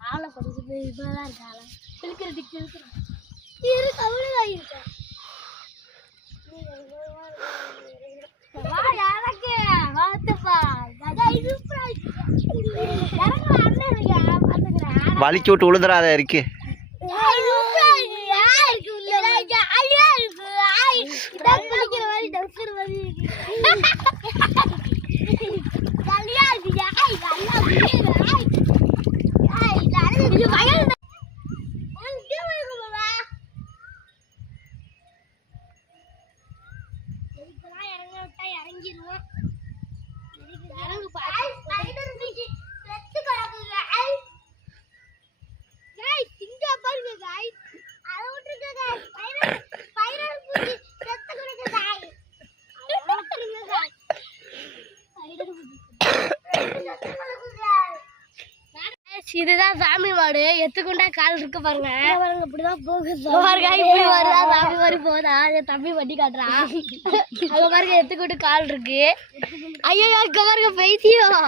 ஆளை படிச்சுட்டு இப்பதான் இருக்கு ஆளை கிழக்கிறதுக்கு இருக்கு அவ்வளோதான் இருக்கேன் எனக்கு வாத்தப்பா வலிச்சு விட்டு உழுதுறாத இருக்கு இறங்கிடுவோம் இதுதான் சாமி மாடு எத்துக்குண்டா கால் இருக்கு பாருங்க இப்படிதான் போகுது பாருங்க இப்படி வருதா சாமி மாதிரி போதா தம்பி வண்டி காட்டுறான் அங்க பாருங்க எத்துக்கிட்டு கால் இருக்கு ஐயோ இங்க பாருங்க பைத்தியம்